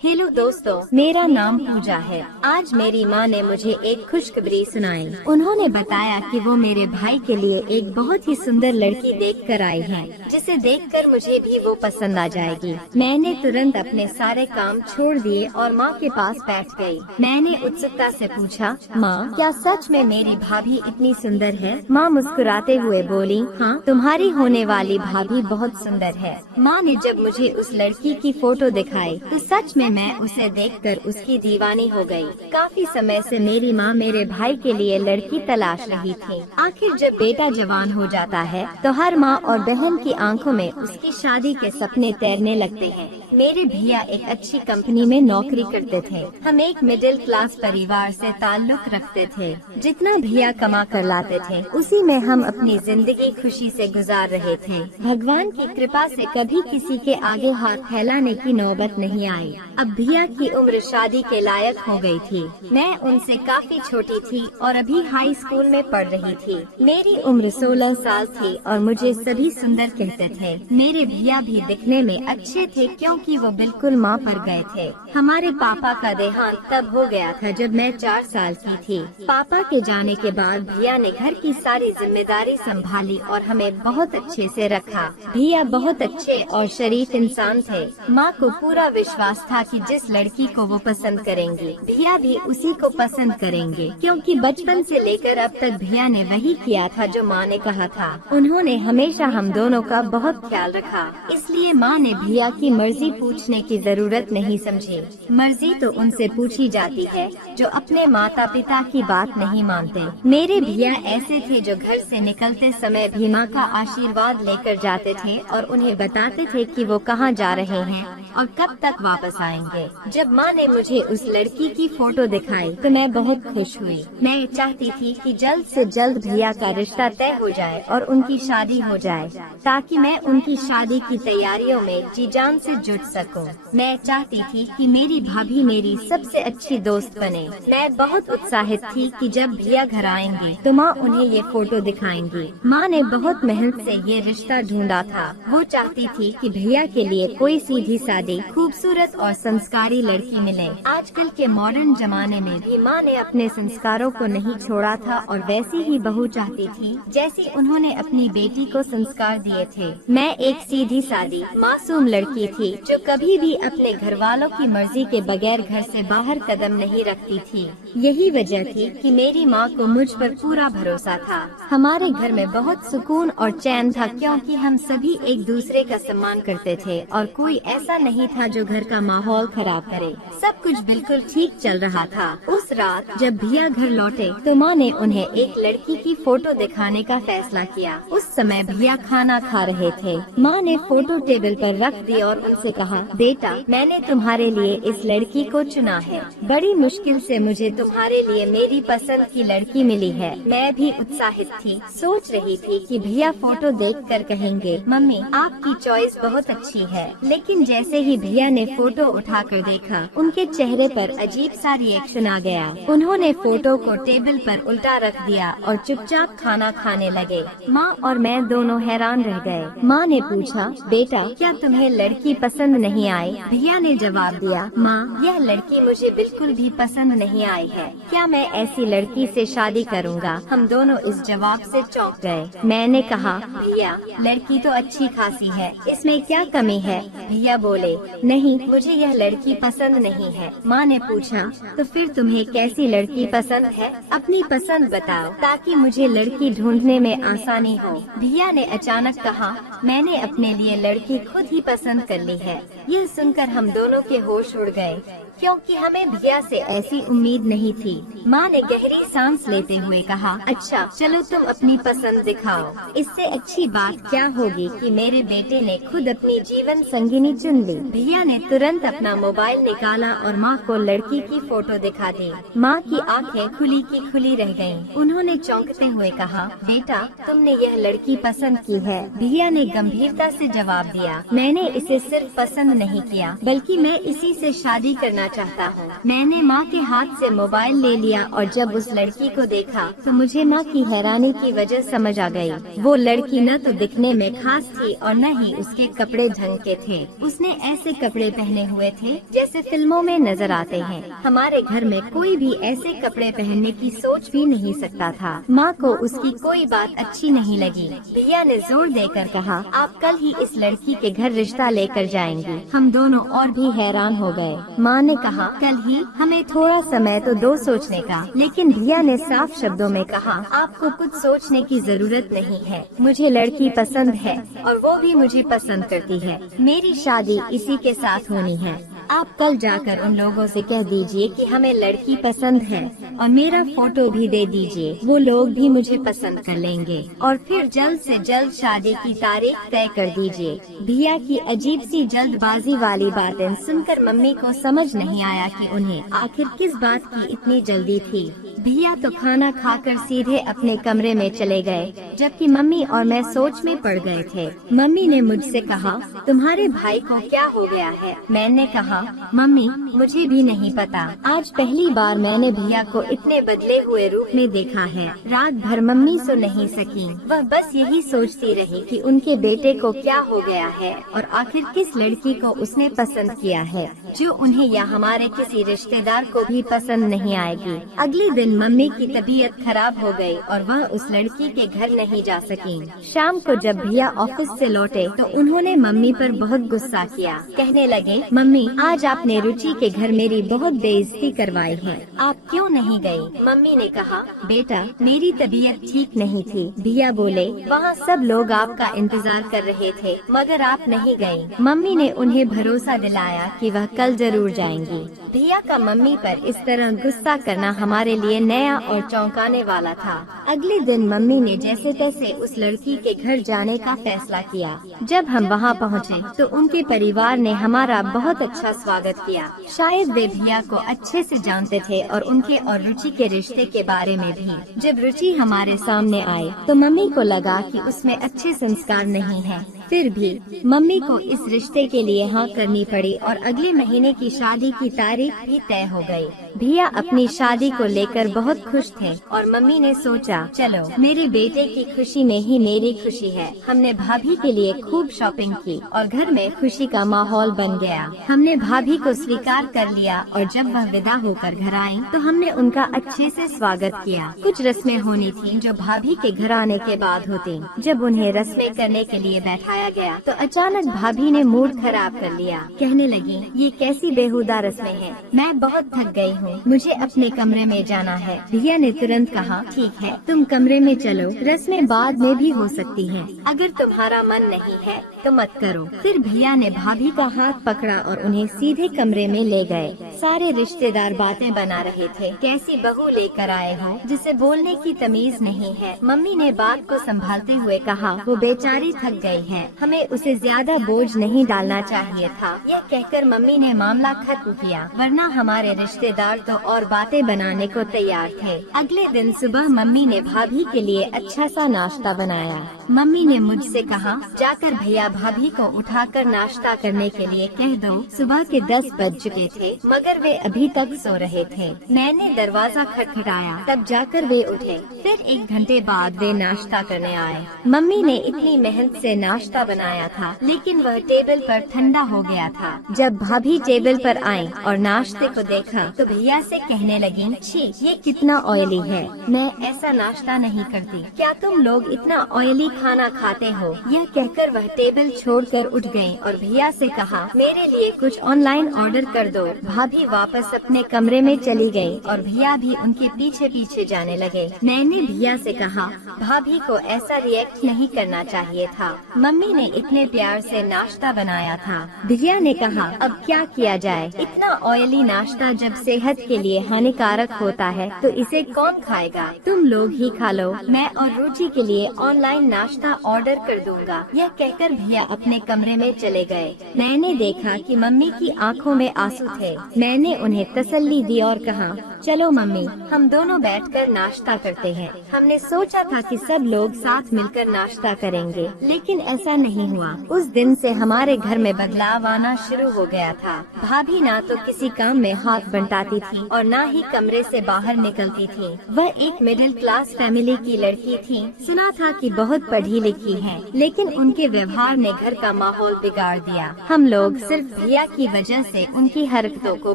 Hello दोस्तों, मेरा नाम पूजा है। आज मेरी माँ ने मुझे एक खुशखबरी सुनाई। उन्होंने बताया कि वो मेरे भाई के लिए एक बहुत ही सुंदर लड़की देख कर आई है, जिसे देखकर मुझे भी वो पसंद आ जाएगी। मैंने तुरंत अपने सारे काम छोड़ दिए और माँ के पास बैठ गई। मैंने उत्सुकता से पूछा, माँ क्या सच में मेरी भाभी इतनी सुंदर है? माँ मुस्कुराते हुए बोली, हाँ, तुम्हारी होने वाली भाभी बहुत सुंदर है। माँ ने जब मुझे उस लड़की की फोटो दिखाई तो सच में मैं उसे देखकर उसकी दीवानी हो गई। काफी समय से मेरी माँ मेरे भाई के लिए लड़की तलाश रही थी। आखिर जब बेटा जवान हो जाता है तो हर माँ और बहन की आंखों में उसकी शादी के सपने तैरने लगते हैं। मेरे भैया एक अच्छी कंपनी में नौकरी करते थे। हम एक मिडिल क्लास परिवार से ताल्लुक रखते थे। जितना भैया कमा कर लाते थे उसी में हम अपनी जिंदगी खुशी से गुजार रहे थे। भगवान की कृपा से कभी किसी के आगे हाथ फैलाने की नौबत नहीं आई। अब भैया की उम्र शादी के लायक हो गई थी। मैं उनसे काफी छोटी थी और अभी हाई स्कूल में पढ़ रही थी। मेरी उम्र 16 साल थी और मुझे सभी सुंदर कहते थे। मेरे भैया भी दिखने में अच्छे थे क्योंकि वो बिल्कुल माँ पर गए थे। हमारे पापा का देहांत तब हो गया था जब मैं 4 साल की थी। पापा के जाने के बाद भैया ने घर की सारी जिम्मेदारी संभाली और हमें बहुत अच्छे से रखा। भैया बहुत अच्छे और शरीफ इंसान थे। माँ को पूरा विश्वास था कि जिस लड़की को वो पसंद करेंगे भैया भी उसी को पसंद करेंगे, क्योंकि बचपन से लेकर अब तक भैया ने वही किया था जो माँ ने कहा था। उन्होंने हमेशा हम दोनों का बहुत ख्याल रखा, इसलिए माँ ने भैया की मर्जी पूछने की जरूरत नहीं समझी। मर्जी तो उनसे पूछी जाती है जो अपने माता पिता की बात नहीं मानते। मेरे भैया ऐसे थे जो घर से निकलते समय भी माँ का आशीर्वाद लेकर जाते थे और उन्हें बताते थे कि वो कहाँ जा रहे हैं और कब तक वापस आएंगे। जब माँ ने मुझे उस लड़की की फोटो दिखाई तो मैं बहुत खुश हुई। मैं चाहती थी कि जल्द से जल्द भैया का रिश्ता तय हो जाए और उनकी शादी हो जाए, ताकि मैं उनकी शादी की तैयारियों में जी जान से जुट सकूं। मैं चाहती थी कि मेरी भाभी मेरी सबसे अच्छी दोस्त बने। मैं बहुत उत्साहित थी कि जब भैया घर आएंगे तो माँ उन्हें ये फोटो दिखाएंगी। माँ ने बहुत मेहनत से ये रिश्ता ढूंढा था। वो चाहती थी कि भैया के लिए कोई सीधी सादी खूबसूरत और संस्कारी लड़की मिले। आजकल के मॉडर्न जमाने में भी माँ ने अपने संस्कारों को नहीं छोड़ा था और वैसी ही बहू चाहती थी जैसी उन्होंने अपनी बेटी को संस्कार दिए थे। मैं एक सीधी सादी मासूम लड़की थी जो कभी भी अपने घर वालों की मर्जी के बगैर घर से बाहर कदम नहीं रखती थी। यही वजह थी कि मेरी माँ को मुझ पर पूरा भरोसा था। हमारे घर में बहुत सुकून और चैन था क्योंकि हम सभी एक दूसरे का सम्मान करते थे और कोई ऐसा नहीं था जो घर का माहौल खराब करे। सब कुछ बिल्कुल ठीक चल रहा था। उस रात जब भैया घर लौटे तो माँ ने उन्हें एक लड़की की फोटो दिखाने का फैसला किया। उस समय भैया खाना खा रहे थे। माँ ने फोटो टेबल पर रख दी और उनसे कहा, बेटा मैंने तुम्हारे लिए इस लड़की को चुना है। बड़ी मुश्किल से मुझे तुम्हारे लिए मेरी पसंद की लड़की मिली है। मैं भी उत्साहित थी, सोच रही थी कि भैया फोटो देखकर कहेंगे, मम्मी आपकी चॉइस बहुत अच्छी है। लेकिन जैसे ही भैया ने फोटो उठाकर देखा उनके चेहरे पर अजीब सा रिएक्शन आ गया। उन्होंने फोटो को टेबल पर उल्टा रख दिया और चुपचाप खाना खाने लगे। माँ और मैं दोनों हैरान रह गए। माँ ने पूछा, बेटा क्या तुम्हें लड़की पसंद नहीं आई? भैया ने जवाब दिया, माँ यह लड़की मुझे बिल्कुल भी पसंद नहीं आई है। क्या मैं ऐसी लड़की से शादी करूँगा? हम दोनों इस जवाब से चौंक गए। मैंने कहा, भैया लड़की तो अच्छी खासी है, इसमें क्या कमी है? भैया बोले, नहीं मुझे यह लड़की पसंद नहीं है। माँ ने पूछा, तो फिर तुम्हें कैसी लड़की पसंद है? अपनी पसंद बताओ ताकि मुझे लड़की ढूंढने में आसानी हो। भैया ने अचानक कहा, मैंने अपने लिए लड़की खुद ही पसंद कर ली है। यह सुनकर हम दोनों के होश उड़ गए क्योंकि हमें भैया से ऐसी उम्मीद नहीं थी। माँ ने गहरी सांस लेते हुए कहा, अच्छा चलो तुम अपनी पसंद दिखाओ। इससे अच्छी बात क्या होगी कि मेरे बेटे ने खुद अपनी जीवन संगिनी चुन ली। भैया ने तुरंत अपना मोबाइल निकाला और माँ को लड़की की फोटो दिखा दी। माँ की आंखें खुली की खुली रह गयीं। उन्होंने चौंकते हुए कहा, बेटा तुमने यह लड़की पसंद की है? भैया ने गंभीरता से जवाब दिया, मैंने इसे सिर्फ पसंद नहीं किया, बल्कि मैं इसी से शादी करना चाहता हूँ। मैंने माँ के हाथ से मोबाइल ले लिया और जब उस लड़की को देखा तो मुझे माँ की हैरानी की वजह समझ आ गई। वो लड़की न तो दिखने में खास थी और न ही उसके कपड़े ढंग के थे। उसने ऐसे कपड़े पहने हुए थे जैसे फिल्मों में नजर आते हैं। हमारे घर में कोई भी ऐसे कपड़े पहनने की सोच भी नहीं सकता था। माँ को उसकी कोई बात अच्छी नहीं लगी। भैया ने जोर देकर कहा, आप कल ही इस लड़की के घर रिश्ता लेकर जाएंगे। हम दोनों और भी हैरान हो गए। माँ ने कहा, कल ही? हमें थोड़ा समय तो दो सोचने का। लेकिन भैया ने साफ शब्दों में कहा, आपको कुछ सोचने की जरूरत नहीं है। मुझे लड़की पसंद है और वो भी मुझे पसंद करती है। मेरी शादी इसी के साथ होनी है। आप कल जाकर उन लोगों से कह दीजिए कि हमें लड़की पसंद है और मेरा फोटो भी दे दीजिए। वो लोग भी मुझे पसंद कर लेंगे और फिर जल्द से जल्द शादी की तारीख तय कर दीजिए। भैया की अजीब सी जल्दबाजी वाली बातें सुनकर मम्मी को समझ नहीं आया कि उन्हें आखिर किस बात की इतनी जल्दी थी। भैया तो खाना खाकर सीधे अपने कमरे में चले गए, जबकि मम्मी और मैं सोच में पड़ गए थे। मम्मी ने मुझसे कहा, तुम्हारे भाई को क्या हो गया है? मैंने कहा, मम्मी मुझे भी नहीं पता। आज पहली बार मैंने भैया को इतने बदले हुए रूप में देखा है। रात भर मम्मी सो नहीं सकी। वह बस यही सोचती रही कि उनके बेटे को क्या हो गया है और आखिर किस लड़की को उसने पसंद किया है, जो उन्हें या हमारे किसी रिश्तेदार को भी पसंद नहीं आएगी। अगले दिन मम्मी की तबीयत खराब हो गई और वह उस लड़की के घर नहीं जा सकी। शाम को जब भैया ऑफिस से लौटे तो उन्होंने मम्मी पर बहुत गुस्सा किया। कहने लगे, मम्मी आज आपने रुचि के घर मेरी बहुत बेइज्जती करवाई है। आप क्यों नहीं गयी? मम्मी ने कहा, बेटा मेरी तबीयत ठीक नहीं थी। भैया बोले, वहाँ सब लोग आपका इंतजार कर रहे थे मगर आप नहीं गयी। मम्मी ने उन्हें भरोसा दिलाया कि वह कल जरूर जाएंगी। भैया का मम्मी पर इस तरह गुस्सा करना हमारे लिए नया और चौंकाने वाला था। अगले दिन मम्मी ने जैसे तैसे उस लड़की के घर जाने का फैसला किया। जब हम वहाँ पहुँचे तो उनके परिवार ने हमारा बहुत अच्छा स्वागत किया। शायद वे भैया को अच्छे से जानते थे और उनके और रुचि के रिश्ते के बारे में भी। जब रुचि हमारे सामने आई तो मम्मी को लगा कि उसमें अच्छे संस्कार नहीं है। फिर भी मम्मी को इस रिश्ते के लिए हाँ करनी पड़ी और अगले महीने की शादी की तारीख भी तय हो गई। भैया अपनी शादी को लेकर बहुत खुश थे और मम्मी ने सोचा, चलो मेरे बेटे की खुशी में ही मेरी खुशी है। हमने भाभी के लिए खूब शॉपिंग की और घर में खुशी का माहौल बन गया। हमने भाभी को स्वीकार कर लिया और जब वह विदा होकर घर आई तो हमने उनका अच्छे से स्वागत किया। कुछ रस्में होनी थी जो भाभी के घर आने के बाद होती। जब उन्हें रस्में करने के लिए बैठाया गया तो अचानक भाभी ने मूड खराब कर लिया। कहने लगी, ये कैसी बेहुदा रस्में हैं? मैं बहुत थक गई हूँ, मुझे अपने कमरे में जाना है। भैया ने तुरंत कहा, ठीक है तुम कमरे में चलो, रस्में बाद में भी हो सकती हैं। अगर तुम्हारा मन नहीं है तो मत करो। फिर भैया ने भाभी का हाथ पकड़ा और उन्हें सीधे कमरे में ले गए। सारे रिश्तेदार बातें बना रहे थे, कैसी बहू लेकर आए हो जिसे बोलने की तमीज नहीं है। मम्मी ने बात को संभालते हुए कहा, वो बेचारी थक गई है, हमें उसे ज्यादा बोझ नहीं डालना चाहिए था। यह कहकर मम्मी ने मामला खत्म किया, वरना हमारे रिश्तेदार तो और बातें बनाने को तैयार थे। अगले दिन सुबह मम्मी ने भाभी के लिए अच्छा सा नाश्ता बनाया। मम्मी ने मुझसे कहा, जाकर भैया भाभी को उठाकर नाश्ता करने के लिए कह दो। सुबह के 10 बज चुके थे मगर वे अभी तक सो रहे थे। मैंने दरवाजा खटखटाया, तब जाकर वे उठे। फिर 1 घंटे बाद वे नाश्ता करने आए। मम्मी ने इतनी मेहनत से नाश्ता बनाया था लेकिन वह टेबल पर ठंडा हो गया था। जब भाभी टेबल पर आई और नाश्ते को देखा तो भैया से कहने लगी, छी ये कितना ऑयली है, मैं ऐसा नाश्ता नहीं करती। क्या तुम लोग इतना ऑयली खाना खाते हो? यह कहकर वह टेबल छोड़कर उठ गई और भैया से कहा, मेरे लिए कुछ ऑनलाइन ऑर्डर कर दो। भाभी वापस अपने कमरे में चली गई और भैया भी उनके पीछे पीछे जाने लगे। मैंने भैया से कहा, भाभी को ऐसा रिएक्ट नहीं करना चाहिए था, मम्मी ने इतने प्यार से नाश्ता बनाया था। भैया ने कहा, अब क्या किया जाए, इतना ऑयली नाश्ता जब सेहत के लिए हानिकारक होता है तो इसे कौन खाएगा? तुम लोग ही खा लो। मैं और रुचि के लिए ऑनलाइन नाश्ता नाश्ता ऑर्डर कर दूंगा। यह कहकर भैया अपने कमरे में चले गए। मैंने देखा कि मम्मी की आंखों में आंसू थे। मैंने उन्हें तसल्ली दी और कहा, चलो मम्मी, हम दोनों बैठकर नाश्ता करते हैं। हमने सोचा था कि सब लोग साथ मिलकर नाश्ता करेंगे, लेकिन ऐसा नहीं हुआ। उस दिन से हमारे घर में बदलाव आना शुरू हो गया था। भाभी ना तो किसी काम में हाथ बंटाती थी और ना ही कमरे से बाहर निकलती थी। वह एक मिडिल क्लास फैमिली की लड़की थी। सुना था कि बहुत पढ़ी लिखी है, लेकिन उनके व्यवहार ने घर का माहौल बिगाड़ दिया। हम लोग सिर्फ भैया की वजह से उनकी हरकतों को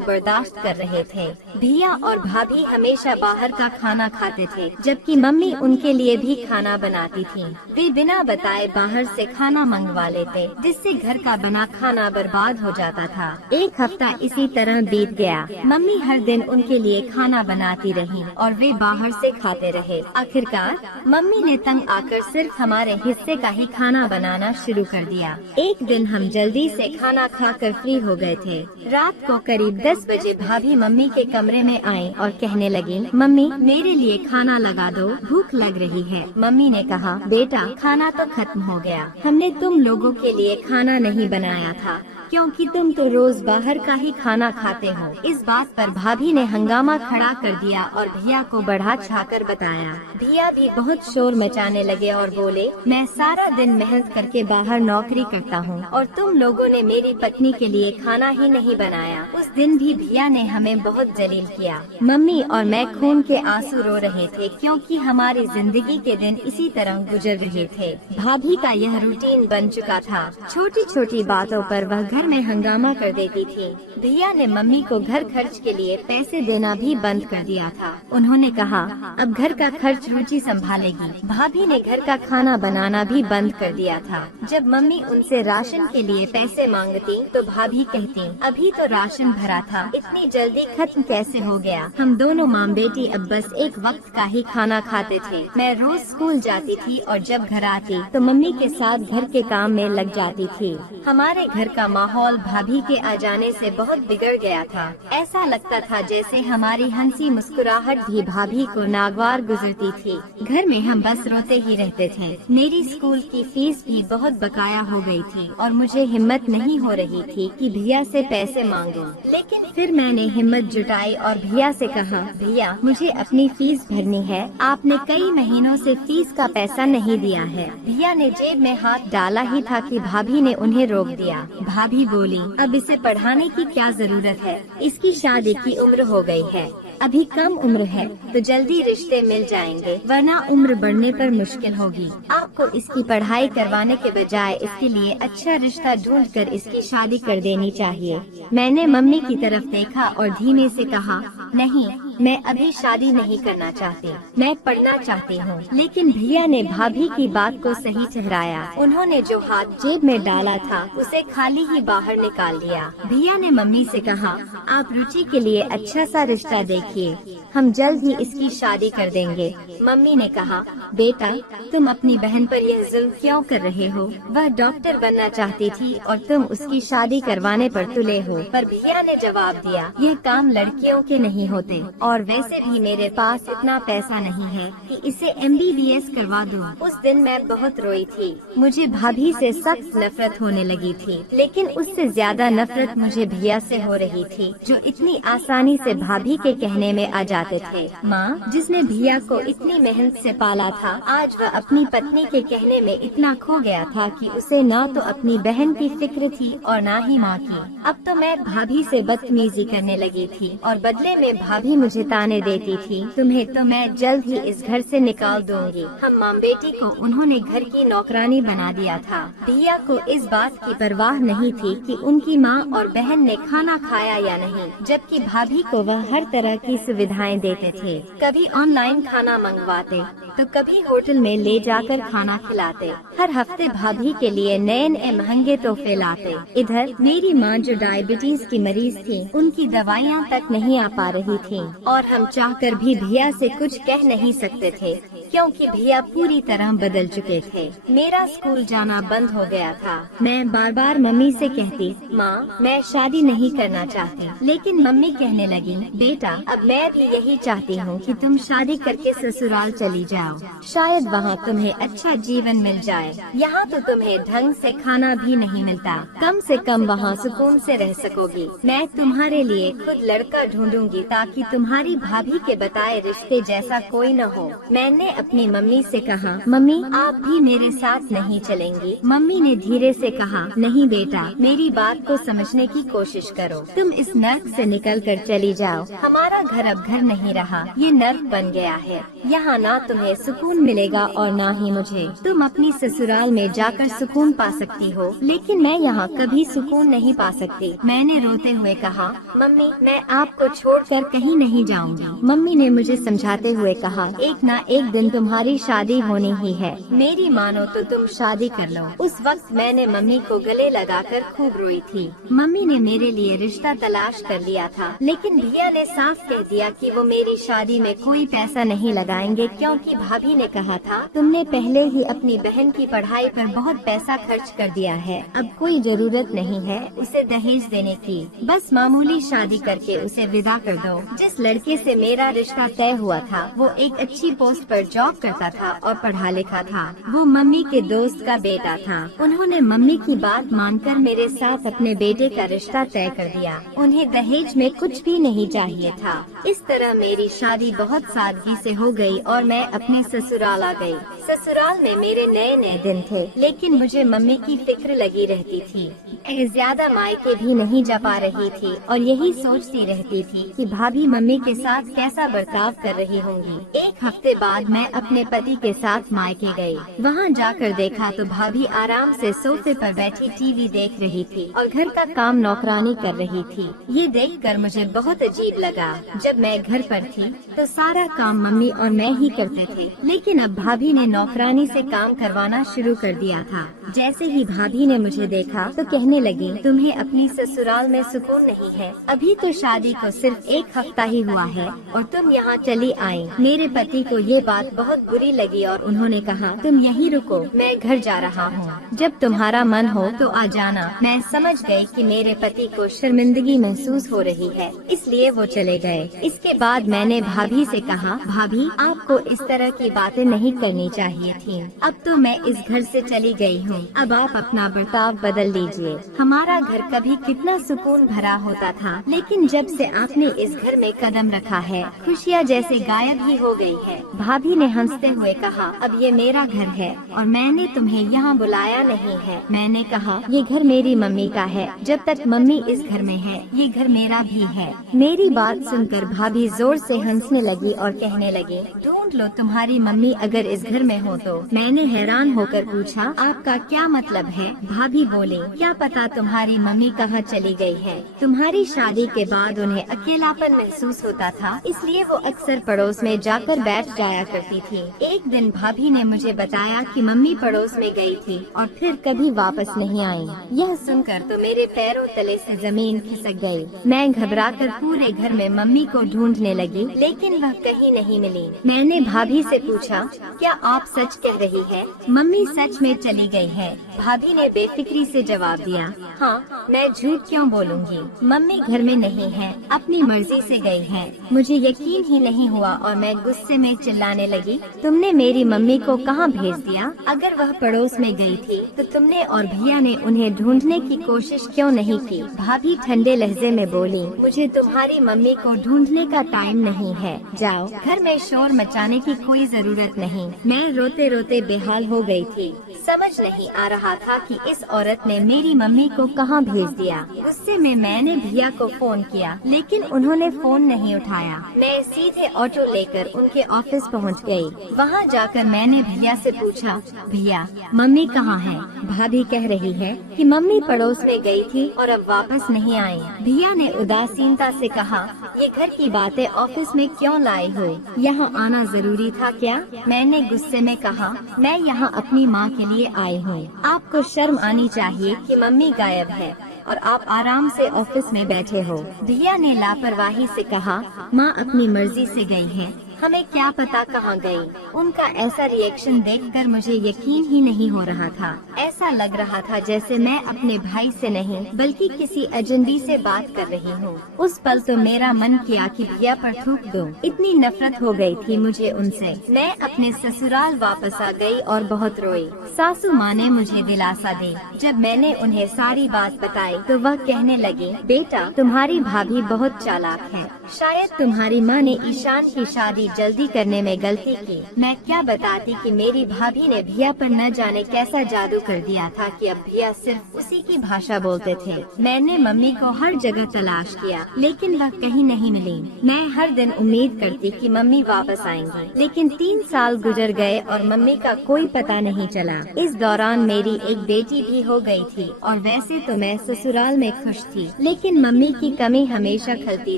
बर्दाश्त कर रहे थे। भैया और भाभी हमेशा बाहर का खाना खाते थे, जबकि मम्मी उनके लिए भी खाना बनाती थी। वे बिना बताए बाहर से खाना मंगवा लेते, जिससे घर का बना खाना बर्बाद हो जाता था। एक हफ्ता इसी तरह बीत गया। मम्मी हर दिन उनके लिए खाना बनाती रही और वे बाहर से खाते रहे। आखिरकार मम्मी ने तंग आकर सिर्फ हमारे हिस्से का ही खाना बनाना शुरू कर दिया। एक दिन हम जल्दी से खाना खाकर फ्री हो गए थे। रात को करीब 10 बजे भाभी मम्मी के कमरे में आई और कहने लगी, मम्मी मेरे लिए खाना लगा दो, भूख लग रही है। मम्मी ने कहा, बेटा खाना तो खत्म हो गया। हमने तुम लोगों के लिए खाना नहीं बनाया था, क्योंकि तुम तो रोज बाहर का ही खाना खाते हो। इस बात पर भाभी ने हंगामा खड़ा कर दिया और भैया को बढ़ा चढ़ाकर बताया। भैया भी बहुत शोर मचाने लगे और बोले, मैं सारा दिन मेहनत करके बाहर नौकरी करता हूँ और तुम लोगों ने मेरी पत्नी के लिए खाना ही नहीं बनाया। उस दिन भी भैया ने हमें बहुत जलील किया। मम्मी और मैं खून के आंसू रो रहे थे, क्योंकि हमारी जिंदगी के दिन इसी तरह गुजर रहे थे। भाभी का यह रूटीन बन चुका था। छोटी छोटी बातों पर वह घर में हंगामा कर देती थी। भैया ने मम्मी को घर खर्च के लिए पैसे देना भी बंद कर दिया था। उन्होंने कहा, अब घर का खर्च रुचि संभालेगी। भाभी ने घर का खाना बनाना भी बंद कर दिया था। जब मम्मी उनसे राशन के लिए पैसे मांगती तो भाभी कहती, अभी तो राशन भरा था, इतनी जल्दी खत्म कैसे हो गया। हम दोनों माँ बेटी अब बस एक वक्त का ही खाना खाते थे। मैं रोज स्कूल जाती थी और जब घर आती तो मम्मी के साथ घर के काम में लग जाती थी। हमारे घर का माहौल भाभी के आ जाने से बहुत बिगड़ गया था। ऐसा लगता था जैसे हमारी हंसी मुस्कुराहट भी भाभी को नागवार गुजरती थी। घर में हम बस रोते ही रहते थे। मेरी स्कूल की फीस भी बहुत बकाया हो गई थी और मुझे हिम्मत नहीं हो रही थी कि भैया से पैसे मांगूं। लेकिन फिर मैंने हिम्मत जुटाई और भैया से कहा, भैया मुझे अपनी फीस भरनी है। आपने कई महीनों से फीस का पैसा नहीं दिया है। भैया ने जेब में हाथ डाला ही था कि भाभी ने उन्हें रोक दिया। भाभी बोली, अब इसे पढ़ाने की क्या जरूरत है, इसकी शादी की उम्र हो गई है। अभी कम उम्र है तो जल्दी रिश्ते मिल जाएंगे, वरना उम्र बढ़ने पर मुश्किल होगी। आपको इसकी पढ़ाई करवाने के बजाय इसके लिए अच्छा रिश्ता ढूंढकर इसकी शादी कर देनी चाहिए। मैंने मम्मी की तरफ देखा और धीमे से कहा, नहीं, मैं अभी शादी नहीं करना चाहती, मैं पढ़ना चाहती हूँ। लेकिन भैया ने भाभी की बात को सही ठहराया। उन्होंने जो हाथ जेब में डाला था उसे खाली ही बाहर निकाल दिया। भैया ने मम्मी से कहा, आप रुचि के लिए अच्छा सा रिश्ता देखिए, हम जल्द ही इसकी शादी कर देंगे। मम्मी ने कहा, बेटा तुम अपनी बहन पर यह जुल्म क्यों कर रहे हो? वह डॉक्टर बनना चाहती थी और तुम उसकी शादी करवाने पर तुले हो। पर भैया ने जवाब दिया, यह काम लड़कियों के नहीं होते और वैसे भी मेरे पास इतना पैसा नहीं है कि इसे MBBS करवा दूं। उस दिन मैं बहुत रोई थी। मुझे भाभी से सख्त नफरत होने लगी थी, लेकिन उससे ज्यादा नफरत मुझे भैया से हो रही थी, जो इतनी आसानी से भाभी के कहने में आ जाते थे। माँ जिसने भैया को इतनी मेहनत से पाला था, आज वह अपनी पत्नी के कहने में इतना खो गया था कि उसे ना तो अपनी बहन की फिक्र थी और ना ही माँ की। अब तो मैं भाभी से बदतमीजी करने लगी थी और बदले में भाभी मुझे ताने देती थी, तुम्हें तो मैं जल्द ही इस घर से निकाल दूंगी। हम माँ बेटी को उन्होंने घर की नौकरानी बना दिया था। भैया को इस बात की परवाह नहीं थी कि उनकी माँ और बहन ने खाना खाया या नहीं, जबकि भाभी को वह हर तरह की सुविधाएं देते थे। कभी ऑनलाइन खाना मंगवाते तो कभी होटल में ले जाकर खाना खिलाते। हर हफ्ते भाभी के लिए नए नए महंगे तोहफे लाते। इधर मेरी माँ जो डायबिटीज की मरीज थी, उनकी दवाइयाँ तक नहीं आ पा रही थी और हम चाहकर भी भैया से कुछ कह नहीं सकते थे, क्योंकि भैया पूरी तरह बदल चुके थे। मेरा स्कूल जाना बंद हो गया था। मैं बार बार मम्मी से कहती, माँ मैं शादी नहीं करना चाहती, लेकिन मम्मी कहने लगी, बेटा अब मैं भी यही चाहती हूँ कि तुम शादी करके ससुराल चली जाओ, शायद वहाँ तुम्हें अच्छा जीवन मिल जाए। यहाँ तो तुम्हें ढंग से खाना भी नहीं मिलता, कम से कम वहाँ सुकून से रह सकोगी। मैं तुम्हारे लिए खुद लड़का ढूंढूंगी ताकि तुम्हारी भाभी के बताए रिश्ते जैसा कोई न हो। मैंने अपनी मम्मी से कहा, मम्मी आप भी मेरे साथ नहीं चलेंगी? मम्मी ने धीरे से कहा, नहीं बेटा, मेरी बात को समझने की कोशिश करो। तुम इस नर्क से निकल कर चली जाओ। हमारा घर अब घर नहीं रहा, ये नर्क बन गया है। यहाँ ना तुम्हें सुकून मिलेगा और ना ही मुझे। तुम अपनी ससुराल में जाकर सुकून पा सकती हो, लेकिन मैं यहाँ कभी सुकून नहीं पा सकती। मैंने रोते हुए कहा, मम्मी मैं आपको छोड़कर कहीं नहीं जाऊंगी। मम्मी ने मुझे समझाते हुए कहा, एक ना एक दिन तुम्हारी शादी होनी ही है, मेरी मानो तो तुम शादी कर लो। उस वक्त मैंने मम्मी को गले लगाकर खूब रोई थी। मम्मी ने मेरे लिए रिश्ता तलाश कर लिया था, लेकिन भैया ने साफ कह दिया कि वो मेरी शादी में कोई पैसा नहीं लगाएंगे, क्योंकि भाभी ने कहा था तुमने पहले ही अपनी बहन की पढ़ाई पर बहुत पैसा खर्च कर दिया है, अब कोई जरूरत नहीं है उसे दहेज देने की, बस मामूली शादी करके उसे विदा कर दो। जिस लड़के से मेरा रिश्ता तय हुआ था वो एक अच्छी पोस्ट पर जॉब करता था और पढ़ा लिखा था। वो मम्मी के दोस्त का बेटा था। उन्होंने मम्मी की बात मानकर मेरे साथ अपने बेटे का रिश्ता तय कर दिया। उन्हें दहेज में कुछ भी नहीं चाहिए था। इस तरह मेरी शादी बहुत सादगी से हो गई और मैं अपने ससुराल आ गई। ससुराल में मेरे नए नए दिन थे, लेकिन मुझे मम्मी की फिक्र लगी रहती थी। मैं ज्यादा मायके भी नहीं जा पा रही थी और यही सोचती रहती थी कि भाभी मम्मी के साथ कैसा बर्ताव कर रही होंगी। एक हफ्ते बाद मैं अपने पति के साथ मायके गई। वहाँ जाकर देखा तो भाभी आराम से सोफे पर बैठी टीवी देख रही थी और घर का काम नौकरानी कर रही थी। ये देखकर मुझे बहुत अजीब लगा। जब मैं घर पर थी तो सारा काम मम्मी और मैं ही करते थे, लेकिन अब भाभी ने नौकरानी से काम करवाना शुरू कर दिया था। जैसे ही भाभी ने मुझे देखा तो कहने लगी, तुम्हें अपनी ससुराल में सुकून नहीं है, अभी तो शादी को सिर्फ एक हफ्ता ही हुआ है और तुम यहाँ चली आई। मेरे पति को ये बात बहुत बुरी लगी और उन्होंने कहा, तुम यहीं रुको, मैं घर जा रहा हूँ, जब तुम्हारा मन हो तो आ जाना। मैं समझ गई कि मेरे पति को शर्मिंदगी महसूस हो रही है, इसलिए वो चले गए। इसके बाद मैंने भाभी से कहा, भाभी आपको इस तरह की बातें नहीं करनी चाहिए थी। अब तो मैं इस घर से चली गई हूँ, अब आप अपना बर्ताव बदल लीजिए। हमारा घर कभी कितना सुकून भरा होता था, लेकिन जब से आपने इस घर में कदम रखा है खुशियाँ जैसे गायब ही हो गई है। भाभी ने हंसते हुए कहा, अब ये मेरा घर है और मैंने तुम्हें यहाँ बुलाया नहीं है। मैंने कहा, ये घर मेरी मम्मी का है, जब तक मम्मी इस घर में है ये घर मेरा भी है। मेरी बात सुनकर भाभी जोर से हंसने लगी और कहने लगी, ढूंढ लो तुम्हारी मम्मी अगर इस घर में हो तो। मैंने हैरान होकर पूछा, आपका क्या मतलब है? भाभी बोले, क्या पता तुम्हारी मम्मी कहाँ चली गई है। तुम्हारी शादी के बाद उन्हें अकेलापन महसूस होता था, इसलिए वो अक्सर पड़ोस में जाकर बैठ जाया करती थी। एक दिन भाभी ने मुझे बताया कि मम्मी पड़ोस में गई थी और फिर कभी वापस नहीं आई। यह सुनकर तो मेरे पैरों तले से जमीन खिसक गई। मैं घबराकर पूरे घर में मम्मी को ढूंढने लगी, लेकिन वह कहीं नहीं मिली। मैंने भाभी से पूछा, क्या आप सच कह रही है? मम्मी सच में चली गई है। भाभी ने बेफिक्री से जवाब दिया, हाँ, मैं झूठ क्यों बोलूँगी। मम्मी घर में नहीं है, अपनी मर्जी से गई है। मुझे यकीन ही नहीं हुआ और मैं गुस्से में चिल्लाने लगी, तुमने मेरी मम्मी को कहाँ भेज दिया? अगर वह पड़ोस में गई थी तो तुमने और भैया ने उन्हें ढूंढने की कोशिश क्यों नहीं की? भाभी ठंडे लहजे में बोली, मुझे तुम्हारी मम्मी को ढूंढने का टाइम नहीं है, जाओ, घर में शोर मचाने की कोई जरूरत नहीं। मैं रोते रोते बेहाल हो गई थी। समझ नहीं आ रहा था कि इस औरत ने मेरी मम्मी को कहाँ भेज दिया। गुस्से में मैंने भैया को फोन किया, लेकिन उन्होंने फोन नहीं उठाया। मैं सीधे ऑटो लेकर उनके ऑफिस पहुंच गई। वहां जाकर मैंने भैया से पूछा, भैया मम्मी कहाँ है? भाभी कह रही है कि मम्मी पड़ोस में गई थी और अब वापस नहीं आई। भैया ने उदासीनता से कहा, ये घर की बातें ऑफिस में क्यों लाई हो? यहाँ आना जरूरी था क्या? मैंने गुस्से में कहा, मैं यहाँ अपनी माँ के लिए आई हूँ। आपको शर्म आनी चाहिए कि मम्मी गायब है और आप आराम से ऑफिस में बैठे हो। भैया ने लापरवाही से कहा, माँ अपनी मर्जी से गई है, हमें क्या पता कहाँ गई। उनका ऐसा रिएक्शन देखकर मुझे यकीन ही नहीं हो रहा था। ऐसा लग रहा था जैसे मैं अपने भाई से नहीं बल्कि किसी अजनबी से बात कर रही हूँ। उस पल तो मेरा मन किया कि भैया पर थूक दूं। इतनी नफरत हो गई थी मुझे उनसे। मैं अपने ससुराल वापस आ गई और बहुत रोई। सासू माँ ने मुझे दिलासा दी। जब मैंने उन्हें सारी बात बताई तो वह कहने लगी, बेटा तुम्हारी भाभी बहुत चालाक है। शायद तुम्हारी माँ ने ईशान की शादी जल्दी करने में गलती की। मैं क्या बताती कि मेरी भाभी ने भैया पर न जाने कैसा जादू कर दिया था कि अब भैया सिर्फ उसी की भाषा बोलते थे। मैंने मम्मी को हर जगह तलाश किया लेकिन वह कहीं नहीं मिली। मैं हर दिन उम्मीद करती कि मम्मी वापस आएंगी, लेकिन 3 साल गुजर गए और मम्मी का कोई पता नहीं चला। इस दौरान मेरी एक बेटी भी हो गई थी और वैसे तो मैं ससुराल में खुश थी, लेकिन मम्मी की कमी हमेशा खलती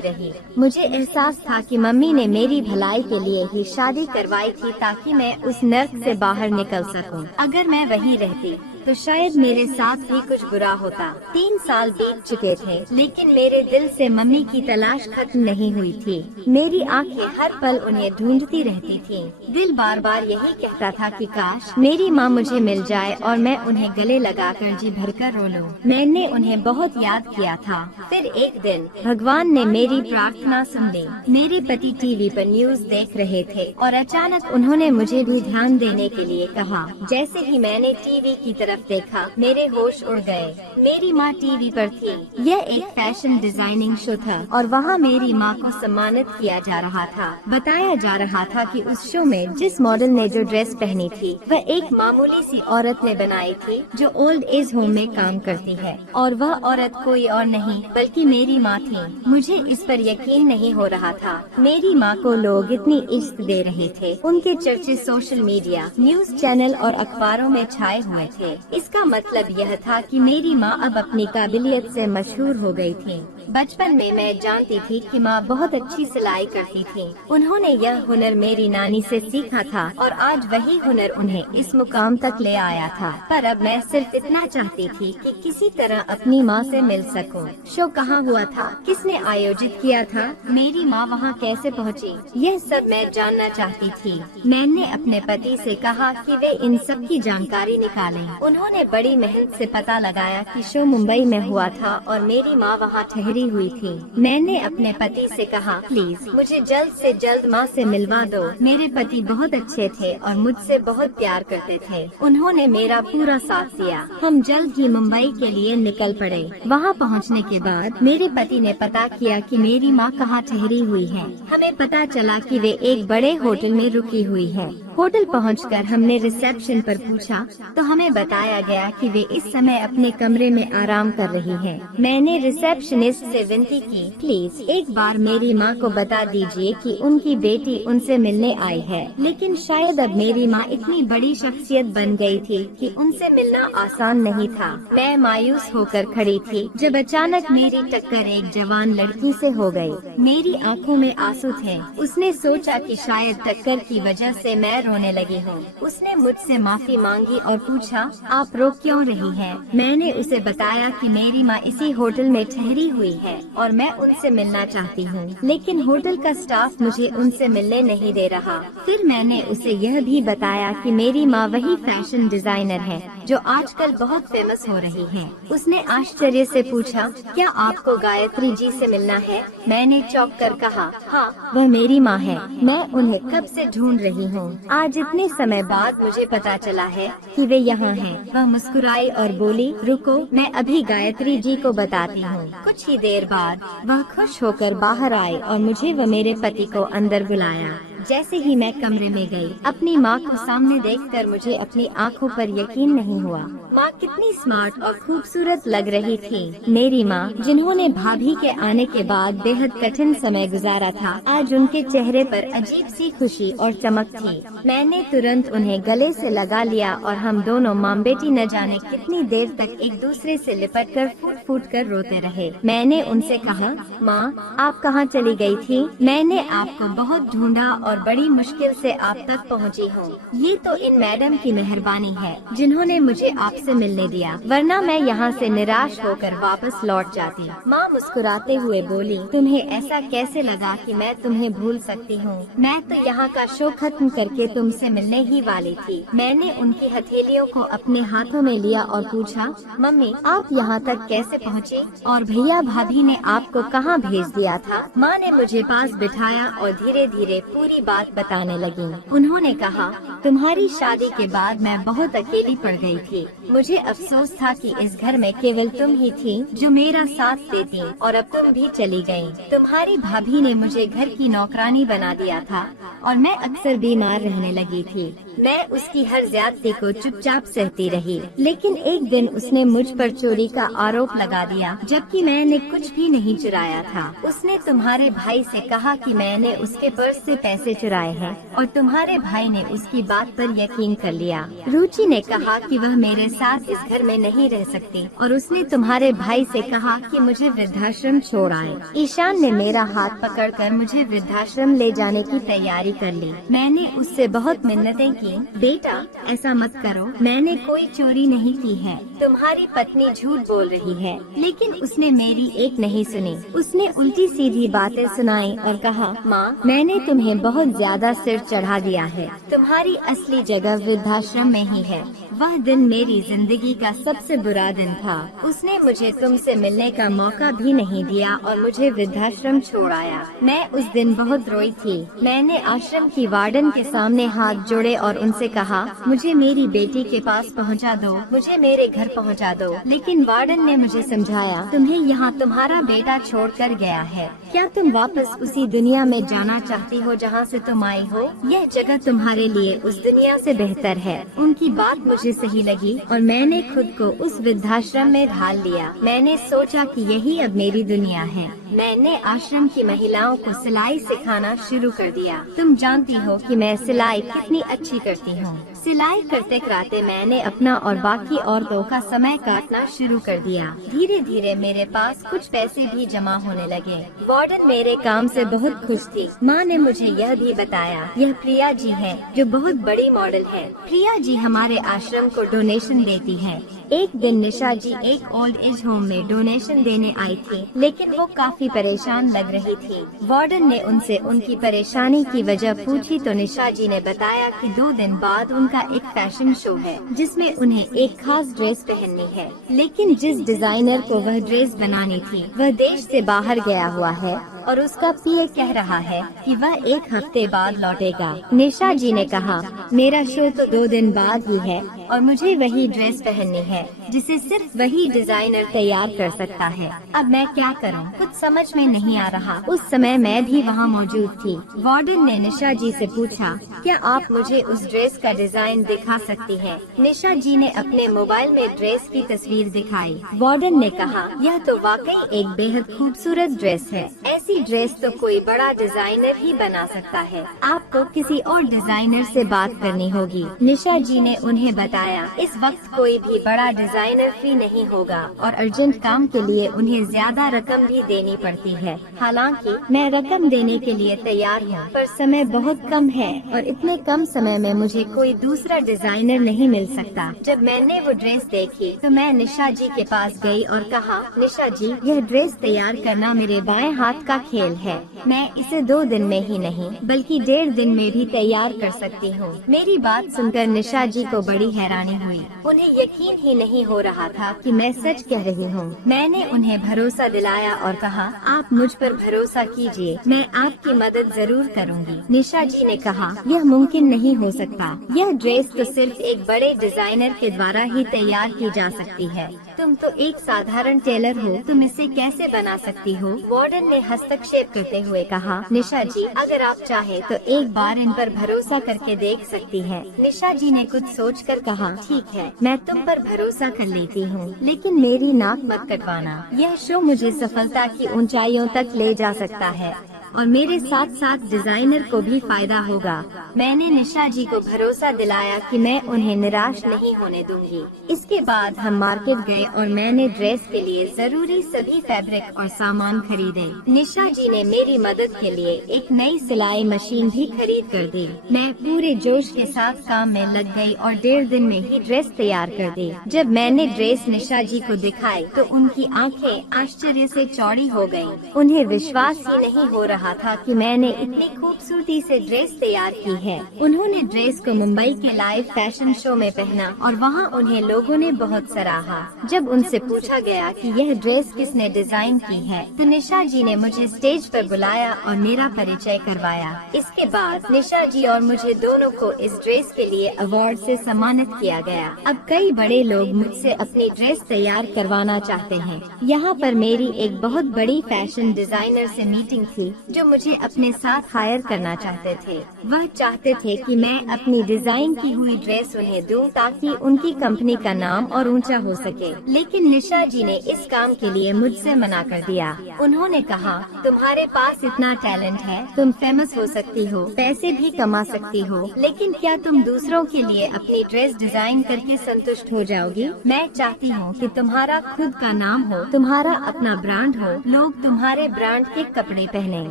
रही। मुझे एहसास था कि मम्मी ने मेरी भलाई के लिए ही शादी करवाई थी ताकि मैं उस नर्क से बाहर निकल सकूं। अगर मैं वहीं रहती तो शायद मेरे साथ भी कुछ बुरा होता। 3 साल बीत चुके थे लेकिन मेरे दिल से मम्मी की तलाश खत्म नहीं हुई थी। मेरी आंखें हर पल उन्हें ढूंढती रहती थी। दिल बार बार यही कहता था कि काश मेरी माँ मुझे मिल जाए और मैं उन्हें गले लगाकर जी भरकर रो लूं। मैंने उन्हें बहुत याद किया था। फिर एक दिन भगवान ने मेरी प्रार्थना सुन ली। मेरे पति टीवी पर न्यूज़ देख रहे थे और अचानक उन्होंने मुझे भी ध्यान देने के लिए कहा। जैसे ही मैंने टीवी की तरफ देखा मेरे होश उड़ गए। मेरी माँ टीवी पर थी। यह एक फैशन डिजाइनिंग शो था और वहाँ मेरी माँ को सम्मानित किया जा रहा था। बताया जा रहा था कि उस शो में जिस मॉडल ने जो ड्रेस पहनी थी वह एक मामूली सी औरत ने बनाई थी जो ओल्ड एज होम में काम करती है, और वह औरत कोई और नहीं बल्कि मेरी माँ थी। मुझे इस पर यकीन नहीं हो रहा था। मेरी माँ को लोग इतनी इज्जत दे रहे थे। उनके चर्चे सोशल मीडिया, न्यूज चैनल और अखबारों में छाए हुए थे। इसका मतलब यह था कि मेरी माँ अब अपनी काबिलियत से मशहूर हो गई थी। बचपन में मैं जानती थी कि माँ बहुत अच्छी सिलाई करती थी। उन्होंने यह हुनर मेरी नानी से सीखा था और आज वही हुनर उन्हें इस मुकाम तक ले आया था। पर अब मैं सिर्फ इतना चाहती थी कि किसी तरह अपनी माँ से मिल सकूं। शो कहाँ हुआ था, किसने आयोजित किया था, मेरी माँ वहाँ कैसे पहुँची, यह सब मैं जानना चाहती थी। मैंने अपने पति से कहा कि वे इन सब की जानकारी निकालें। उन्होंने बड़ी मेहनत से पता लगाया कि शो मुंबई में हुआ था और मेरी माँ वहाँ ठहरी हुई थी। मैंने अपने पति से कहा, प्लीज मुझे जल्द से जल्द माँ से मिलवा दो। मेरे पति बहुत अच्छे थे और मुझसे बहुत प्यार करते थे। उन्होंने मेरा पूरा साथ दिया। हम जल्द ही मुंबई के लिए निकल पड़े। वहाँ पहुँचने के बाद मेरे पति ने पता किया कि मेरी माँ कहाँ ठहरी हुई है। हमें पता चला कि वे एक बड़े होटल में रुकी हुई है। होटल पहुंचकर हमने रिसेप्शन पर पूछा तो हमें बताया गया कि वे इस समय अपने कमरे में आराम कर रही हैं। मैंने रिसेप्शनिस्ट से विनती की, प्लीज एक बार मेरी माँ को बता दीजिए कि उनकी बेटी उनसे मिलने आई है। लेकिन शायद अब मेरी माँ इतनी बड़ी शख्सियत बन गई थी कि उनसे मिलना आसान नहीं था। मैं मायूस होकर खड़ी थी जब अचानक मेरी टक्कर एक जवान लड़की से हो गई। मेरी आंखों में आंसू थे। उसने सोचा कि शायद टक्कर की वजह से मैं रोने लगी हूँ। उसने मुझसे माफी मांगी और पूछा, आप रो क्यों रही हैं? मैंने उसे बताया कि मेरी माँ इसी होटल में ठहरी हुई है और मैं उनसे मिलना चाहती हूँ, लेकिन होटल का स्टाफ मुझे उनसे मिलने नहीं दे रहा। फिर मैंने उसे यह भी बताया कि मेरी माँ वही फैशन डिजाइनर है जो आजकल बहुत फेमस हो रही है। उसने आश्चर्य से पूछा, क्या आपको गायत्री जी से मिलना है? मैंने चौंक कर कहा, हाँ वह मेरी माँ है। मैं उन्हें कब से ढूंढ रही हूँ। आज इतने समय बाद मुझे पता चला है कि वे यहाँ हैं। वह मुस्कुराई और बोली, रुको मैं अभी गायत्री जी को बताती हूँ। कुछ ही देर बाद वह खुश होकर बाहर आई और मुझे व मेरे पति को अंदर बुलाया। जैसे ही मैं कमरे में गई, अपनी माँ को सामने देखकर मुझे अपनी आंखों पर यकीन नहीं हुआ। माँ कितनी स्मार्ट और खूबसूरत लग रही थी। मेरी माँ, जिन्होंने भाभी के आने के बाद बेहद कठिन समय गुजारा था, आज उनके चेहरे पर अजीब सी खुशी और चमक थी। मैंने तुरंत उन्हें गले से लगा लिया और हम दोनों माँ बेटी न जाने कितनी देर तक एक दूसरे से लिपट कर फूट फूट कर रोते रहे। मैंने उनसे कहा, माँ आप कहाँ चली गई थी? मैंने आपको बहुत ढूंढा और और बड़ी मुश्किल से आप तक पहुंची हूँ। ये तो इन मैडम की मेहरबानी है जिन्होंने मुझे आपसे मिलने दिया, वरना मैं यहाँ से निराश होकर वापस लौट जाती। माँ मुस्कुराते हुए बोली, तुम्हें ऐसा कैसे लगा कि मैं तुम्हें भूल सकती हूँ? मैं तो यहाँ का शो खत्म करके तुमसे मिलने ही वाली थी। मैंने उनकी हथेलियों को अपने हाथों में लिया और पूछा, मम्मी आप यहाँ तक कैसे पहुँची? और भैया भाभी ने आपको कहाँ भेज दिया था? माँ ने मुझे पास बिठाया और धीरे धीरे पूरी बात बताने लगी। उन्होंने कहा, तुम्हारी शादी के बाद मैं बहुत अकेली पड़ गई थी। मुझे अफसोस था कि इस घर में केवल तुम ही थी जो मेरा साथ देती, और अब तुम भी चली गई। तुम्हारी भाभी ने मुझे घर की नौकरानी बना दिया था और मैं अक्सर बीमार रहने लगी थी। मैं उसकी हर ज्यादती को चुपचाप सहती रही, लेकिन एक दिन उसने मुझ पर चोरी का आरोप लगा दिया, जबकि मैंने कुछ भी नहीं चुराया था। उसने तुम्हारे भाई से कहा कि मैंने उसके पर्स से पैसे चुराए हैं और तुम्हारे भाई ने उसकी बात पर यकीन कर लिया। रुचि ने कहा कि वह मेरे साथ इस घर में नहीं रह सकती और उसने तुम्हारे भाई से कहा कि मुझे वृद्धाश्रम छोड़ आए। ईशान ने मेरा हाथ पकड़कर मुझे वृद्धाश्रम ले जाने की तैयारी कर ली। मैंने उससे बहुत मिन्नतें की, बेटा ऐसा मत करो, मैंने कोई चोरी नहीं की है, तुम्हारी पत्नी झूठ बोल रही है। लेकिन उसने मेरी एक नहीं सुनी। उसने उल्टी सीधी बातें सुनाई और कहा, माँ मैंने तुम्हें बहुत ज्यादा सिर चढ़ा दिया है, तुम्हारी असली जगह वृद्धाश्रम में ही है। वह दिन मेरी जिंदगी का सबसे बुरा दिन था। उसने मुझे तुमसे मिलने का मौका भी नहीं दिया और मुझे वृद्धाश्रम छोड़ आया। मैं उस दिन बहुत रोई थी। मैंने आश्रम की वार्डन के सामने हाथ जोड़े और उनसे कहा, मुझे मेरी बेटी के पास पहुंचा दो, मुझे मेरे घर पहुंचा दो। लेकिन वार्डन ने मुझे समझाया, तुम्हें यहाँ तुम्हारा बेटा छोड़कर गया है। क्या तुम वापस उसी दुनिया में जाना चाहती हो जहाँ से तुम आई हो? यह जगह तुम्हारे लिए उस दुनिया से बेहतर है। उनकी बात मुझे सही लगी और मैंने खुद को उस वृद्धाश्रम में ढाल लिया। मैंने सोचा कि यही अब मेरी दुनिया है। मैंने आश्रम की महिलाओं को सिलाई सिखाना शुरू कर दिया। तुम जानती हो कि मैं सिलाई कितनी अच्छी करती हूँ। सिलाई करते कराते मैंने अपना और बाकी औरतों का समय काटना शुरू कर दिया। धीरे धीरे मेरे पास कुछ पैसे भी जमा होने लगे। वार्डन मेरे काम से बहुत खुश थी। माँ ने मुझे यह भी बताया, यह प्रिया जी है जो बहुत बड़ी मॉडल है। प्रिया जी हमारे आश्रम को डोनेशन देती है। एक दिन निशा जी एक ओल्ड एज होम में डोनेशन देने आई थी, लेकिन वो काफी परेशान लग रही थी। वार्डन ने उनसे उनकी परेशानी की वजह पूछी तो निशा जी ने बताया कि 2 दिन बाद उनका एक फैशन शो है जिसमें उन्हें एक खास ड्रेस पहननी है, लेकिन जिस डिजाइनर को वह ड्रेस बनानी थी वह देश से बाहर गया हुआ है और उसका पीए कह रहा है कि वह 1 हफ्ते बाद लौटेगा। निशा जी ने कहा, मेरा शो तो 2 दिन बाद ही है और मुझे वही ड्रेस पहननी है जिसे सिर्फ वही डिजाइनर तैयार कर सकता है। अब मैं क्या करूं? कुछ समझ में नहीं आ रहा। उस समय मैं भी वहां मौजूद थी। वार्डन ने निशा जी से पूछा, क्या आप मुझे उस ड्रेस का डिजाइन दिखा सकती हैं? निशा जी ने अपने मोबाइल में ड्रेस की तस्वीर दिखाई। वार्डन ने कहा, यह तो वाकई एक बेहद खूबसूरत ड्रेस है। ऐसी ड्रेस तो कोई बड़ा डिजाइनर ही बना सकता है। आपको किसी और डिजाइनर से बात करनी होगी। निशा जी ने उन्हें बताया, इस वक्त कोई भी बड़ा डिजाइनर फ्री नहीं होगा और अर्जेंट काम के लिए उन्हें ज्यादा रकम भी देनी पड़ती है। हालांकि मैं रकम देने के लिए तैयार हूँ, पर समय बहुत कम है और इतने कम समय में मुझे कोई दूसरा डिजाइनर नहीं मिल सकता। जब मैंने वो ड्रेस देखी तो मैं निशा जी के पास गई और कहा, निशा जी यह ड्रेस तैयार करना मेरे बाएं हाथ का खेल है। मैं इसे 2 दिन में ही नहीं बल्कि 1.5 दिन में भी तैयार कर सकती हूँ। मेरी बात सुनकर निशा जी को बड़ी हैरानी हुई। उन्हें यकीन ही नहीं हो रहा था कि मैं सच कह रही हूँ। मैंने उन्हें भरोसा दिलाया और कहा, आप मुझ पर भरोसा कीजिए, मैं आपकी मदद जरूर करूँगी। निशा जी ने कहा, यह मुमकिन नहीं हो सकता। यह ड्रेस तो सिर्फ एक बड़े डिजाइनर के द्वारा ही तैयार की जा सकती है। तुम तो एक साधारण टेलर हो, तुम इसे कैसे बना सकती हो? वार्डन ने हस्तक्षेप करते हुए कहा, निशा जी अगर आप चाहे तो एक बार इन पर भरोसा करके देख सकती हैं। निशा जी ने कुछ सोचकर कहा, ठीक है, मैं तुम पर भरोसा कर लेती हूँ, लेकिन मेरी नाक मत कटवाना। यह शो मुझे सफलता की ऊंचाइयों तक ले जा सकता है और मेरे साथ साथ डिजाइनर को भी फायदा होगा। मैंने निशा जी को भरोसा दिलाया कि मैं उन्हें निराश नहीं होने दूंगी। इसके बाद हम मार्केट गए और मैंने ड्रेस के लिए जरूरी सभी फैब्रिक और सामान खरीदे। निशा जी ने मेरी मदद के लिए एक नई सिलाई मशीन भी खरीद कर दी। मैं पूरे जोश के साथ काम में लग गई और 1.5 दिन में ही ड्रेस तैयार कर दी। जब मैंने ड्रेस निशा जी को दिखाई तो उनकी आंखें आश्चर्य से चौड़ी हो गयीं। उन्हें विश्वास ही नहीं हो रहा था कि मैंने इतनी खूबसूरती से ड्रेस तैयार की है। उन्होंने ड्रेस को मुंबई के लाइव फैशन शो में पहना और वहाँ उन्हें लोगों ने बहुत सराहा। जब उनसे पूछा गया कि यह ड्रेस किसने डिजाइन की है तो निशा जी ने मुझे स्टेज पर बुलाया और मेरा परिचय करवाया। इसके बाद निशा जी और मुझे दोनों को इस ड्रेस के लिए अवार्ड से सम्मानित किया गया। अब कई बड़े लोग मुझसे अपनी ड्रेस तैयार करवाना चाहते हैं। यहाँ पर मेरी एक बहुत बड़ी फैशन डिजाइनर से मीटिंग थी जो मुझे अपने साथ हायर करना चाहते थे। वह चाहते थे कि मैं अपनी डिजाइन की हुई ड्रेस उन्हें दूं ताकि उनकी कंपनी का नाम और ऊंचा हो सके। लेकिन निशा जी ने इस काम के लिए मुझसे मना कर दिया। उन्होंने कहा, तुम्हारे पास इतना टैलेंट है, तुम फेमस हो सकती हो, पैसे भी कमा सकती हो, लेकिन क्या तुम दूसरों के लिए अपनी ड्रेस डिजाइन करके संतुष्ट हो जाओगी? मैं चाहती हूँ कि तुम्हारा खुद का नाम हो, तुम्हारा अपना ब्रांड हो, लोग तुम्हारे ब्रांड के कपड़े पहने,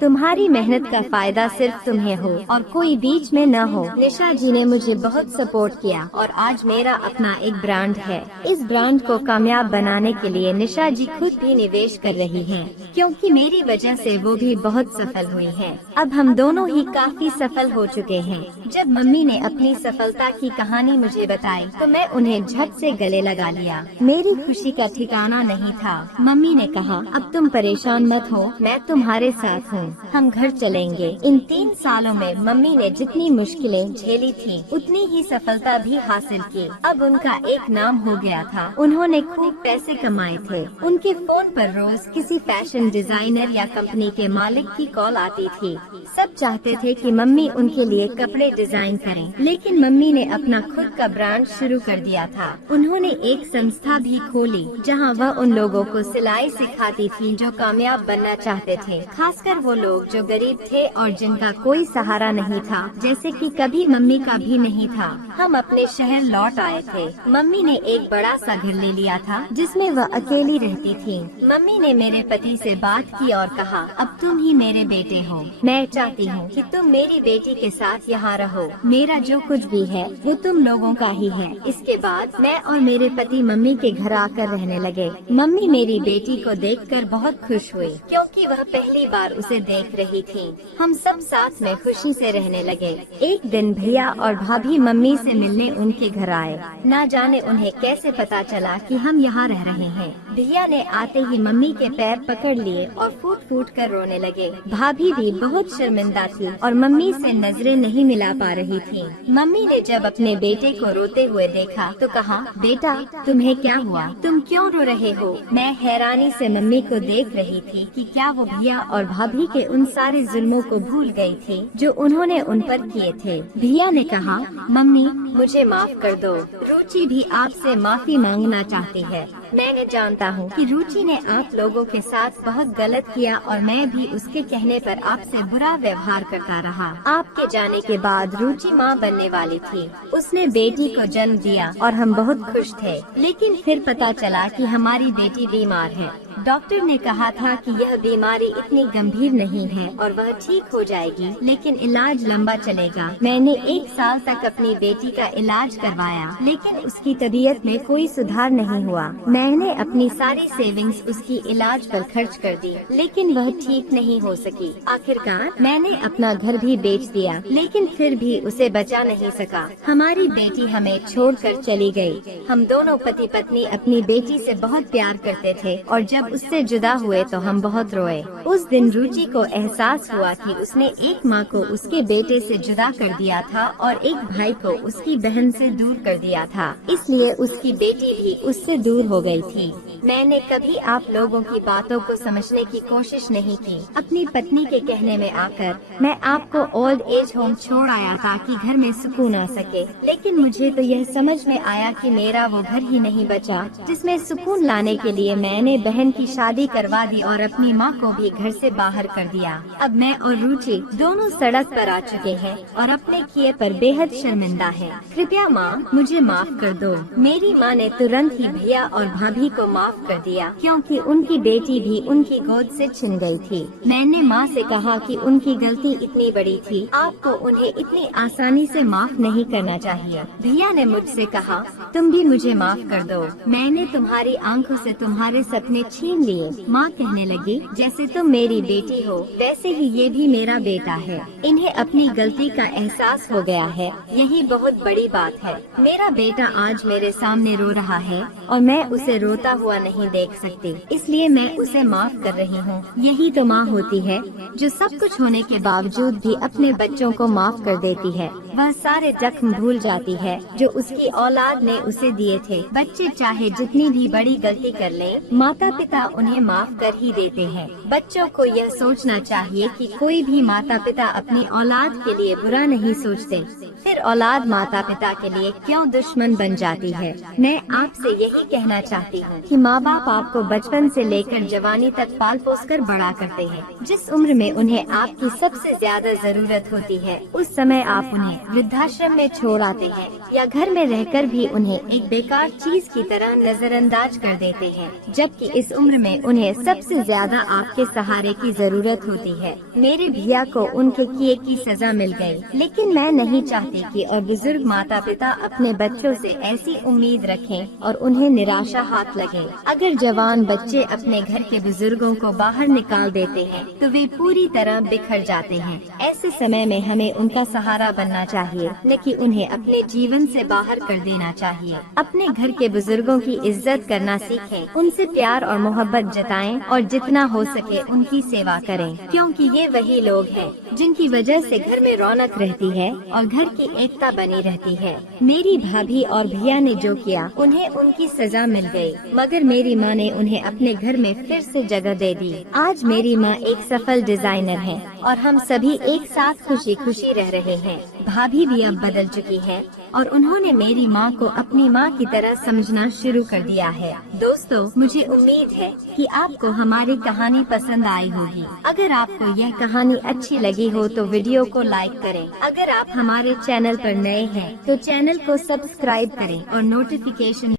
तुम्हारी मेहनत का फायदा सिर्फ तुम्हें हो और कोई बीच में न हो। निशा जी ने मुझे बहुत सपोर्ट किया और आज मेरा अपना एक ब्रांड है। इस ब्रांड को कामयाब बनाने के लिए निशा जी खुद भी निवेश कर रही हैं, क्योंकि मेरी वजह से वो भी बहुत सफल हुई हैं। अब हम दोनों ही काफी सफल हो चुके हैं। जब मम्मी ने अपनी सफलता की कहानी मुझे बताई तो मैं उन्हें झट से गले लगा लिया। मेरी खुशी का ठिकाना नहीं था। मम्मी ने कहा, अब तुम परेशान मत हो, मैं तुम्हारे साथ हूँ, हम घर चलेंगे। इन 3 सालों में मम्मी ने जितनी मुश्किलें झेली थी उतनी ही सफलता भी हासिल की। अब उनका एक नाम हो गया था। उन्होंने खूब पैसे कमाए थे। उनके फोन पर रोज किसी फैशन डिजाइनर या कंपनी के मालिक की कॉल आती थी। सब चाहते थे कि मम्मी उनके लिए कपड़े डिजाइन करें, लेकिन मम्मी ने अपना खुद का ब्रांड शुरू कर दिया था। उन्होंने एक संस्था भी खोली जहां वह उन लोगों को सिलाई सिखाती थी जो कामयाब बनना चाहते थे, खासकर वो लोग जो गरीब थे और जिनका कोई सहारा नहीं था, जैसे कि कभी मम्मी का भी नहीं था। हम अपने शहर लौट आए थे। मम्मी ने एक बड़ा सा घर ले लिया था जिसमें वह अकेली रहती थी। मम्मी ने मेरे पति से बात की और कहा, अब तुम ही मेरे बेटे हो, मैं चाहती हूँ कि तुम मेरी बेटी के साथ यहाँ रहो। मेरा जो कुछ भी है वो तुम लोगों का ही है। इसके बाद मैं और मेरे पति मम्मी के घर आकर रहने लगे। मम्मी मेरी बेटी को देखकर बहुत खुश हुई, क्योंकि वह पहली बार उसे देख रही थी। हम सब साथ में खुशी से रहने लगे। एक दिन भैया और भाभी मम्मी से मिलने उनके घर आए। न जाने उन्हें कैसे पता चला कि हम यहाँ रह रहे हैं। भैया ने आते ही मम्मी के पैर पकड़ लिए और फूट फूट कर रोने लगे। भाभी भी बहुत शर्मिंदा थी और मम्मी से नजरें नहीं मिला पा रही थी। मम्मी ने जब अपने बेटे को रोते हुए देखा तो कहा, बेटा तुम्हें क्या हुआ, तुम क्यों रो रहे हो? मैं हैरानी से मम्मी को देख रही थी कि क्या वो भैया और भाभी के उन सारे जुल्मों को भूल गई थी जो उन्होंने उन पर किए थे। भैया ने कहा, मम्मी मुझे माफ कर दो, रुचि भी आपसे माफी मांगना चाहती है। मैं जानता हूँ कि रुचि ने आप लोगों के साथ बहुत गलत किया और मैं भी उसके कहने पर आपसे बुरा व्यवहार करता रहा। आपके जाने के बाद रुचि माँ बनने वाली थी। उसने बेटी को जन्म दिया और हम बहुत खुश थे, लेकिन फिर पता चला कि हमारी बेटी बीमार है। डॉक्टर ने कहा था कि यह बीमारी इतनी गंभीर नहीं है और वह ठीक हो जाएगी, लेकिन इलाज लंबा चलेगा। मैंने 1 साल तक अपनी बेटी का इलाज करवाया, लेकिन उसकी तबीयत में कोई सुधार नहीं हुआ। मैंने अपनी सारी सेविंग्स उसकी इलाज पर खर्च कर दी, लेकिन वह ठीक नहीं हो सकी। आखिरकार मैंने अपना घर भी बेच दिया, लेकिन फिर भी उसे बचा नहीं सका। हमारी बेटी हमें छोड़कर चली गई। हम दोनों पति पत्नी अपनी बेटी से बहुत प्यार करते थे और जब उससे जुदा हुए तो हम बहुत रोए। उस दिन रुचि को एहसास हुआ कि उसने एक माँ को उसके बेटे से जुदा कर दिया था और एक भाई को उसकी बहन से दूर कर दिया था, इसलिए उसकी बेटी भी उससे दूर हो गई थी। मैंने कभी आप लोगों की बातों को समझने की कोशिश नहीं की। अपनी पत्नी के कहने में आकर मैं आपको ओल्ड एज होम छोड़ आया ताकि घर में सुकून आ सके, लेकिन मुझे तो यह समझ में आया कि मेरा वो घर ही नहीं बचा जिसमें सुकून लाने के लिए मैंने बहन की की शादी करवा दी और अपनी माँ को भी घर से बाहर कर दिया। अब मैं और रुचि दोनों सड़क पर आ चुके हैं और अपने किए पर बेहद शर्मिंदा है। कृपया माँ मुझे माफ कर दो। मेरी माँ ने तुरंत ही भैया और भाभी को माफ कर दिया क्योंकि उनकी बेटी भी उनकी गोद से छिन गई थी। मैंने माँ से कहा कि उनकी गलती इतनी बड़ी थी, आपको उन्हें इतनी आसानी से माफ नहीं करना चाहिए। भैया ने मुझसे कहा तुम भी मुझे माफ कर दो, मैंने तुम्हारी आंखों से तुम्हारे सपने छीन लिए। माँ कहने लगी जैसे तुम मेरी बेटी हो वैसे ही ये भी मेरा बेटा है। इन्हें अपनी गलती का एहसास हो गया है, यही बहुत बड़ी बात है। मेरा बेटा आज मेरे सामने रो रहा है और मैं उसे रोता हुआ नहीं देख सकती, इसलिए मैं उसे माफ कर रही हूँ। यही तो माँ होती है जो सब कुछ होने के बावजूद भी अपने बच्चों को माफ कर देती है। वह सारे जख्म भूल जाती है जो उसकी औलाद ने उसे दिए थे। बच्चे चाहे जितनी भी बड़ी गलती कर लें, माता पिता उन्हें माफ कर ही देते हैं। बच्चों को यह सोचना चाहिए कि कोई भी माता पिता अपनी औलाद के लिए बुरा नहीं सोचते, फिर औलाद माता पिता के लिए क्यों दुश्मन बन जाती है। मैं आपसे यही कहना चाहती हूँ कि माँ बाप आपको बचपन से लेकर जवानी तक पाल पोस कर बड़ा करते हैं। जिस उम्र में उन्हें आपकी सबसे ज्यादा जरूरत होती है उस समय आप उन्हें वृद्धाश्रम में छोड़ आते हैं या घर में रहकर भी उन्हें एक बेकार चीज की तरह नजरअंदाज कर देते हैं, जबकि इस उम्र में उन्हें सबसे ज्यादा आपके सहारे की जरूरत होती है। मेरे भैया को उनके किए की सजा मिल गई, लेकिन मैं नहीं चाहती कि और बुजुर्ग माता पिता अपने बच्चों से ऐसी उम्मीद रखें और उन्हें निराशा हाथ लगे। अगर जवान बच्चे अपने घर के बुजुर्गों को बाहर निकाल देते हैं तो वे पूरी तरह बिखर जाते हैं। ऐसे समय में हमें उनका सहारा बनना चाहिए, न कि उन्हें अपने जीवन से बाहर कर देना चाहिए। अपने घर के बुजुर्गों की इज्जत करना सीखें, उनसे प्यार और मोहब्बत जताएं और जितना हो सके उनकी सेवा करें, क्योंकि ये वही लोग हैं जिनकी वजह से घर में रौनक रहती है और घर की एकता बनी रहती है। मेरी भाभी और भैया ने जो किया उन्हें उनकी सजा मिल गई, मगर मेरी माँ ने उन्हें अपने घर में फिर से जगह दे दी। आज मेरी माँ एक सफल डिजाइनर है और हम सभी एक साथ खुशी खुशी रह रहे हैं। भाभी भी अब बदल चुकी है और उन्होंने मेरी माँ को अपनी माँ की तरह समझना शुरू कर दिया है। दोस्तों, मुझे उम्मीद है कि आपको हमारी कहानी पसंद आई होगी। अगर आपको यह कहानी अच्छी लगी हो तो वीडियो को लाइक करें। अगर आप हमारे चैनल पर नए हैं तो चैनल को सब्सक्राइब करें और नोटिफिकेशन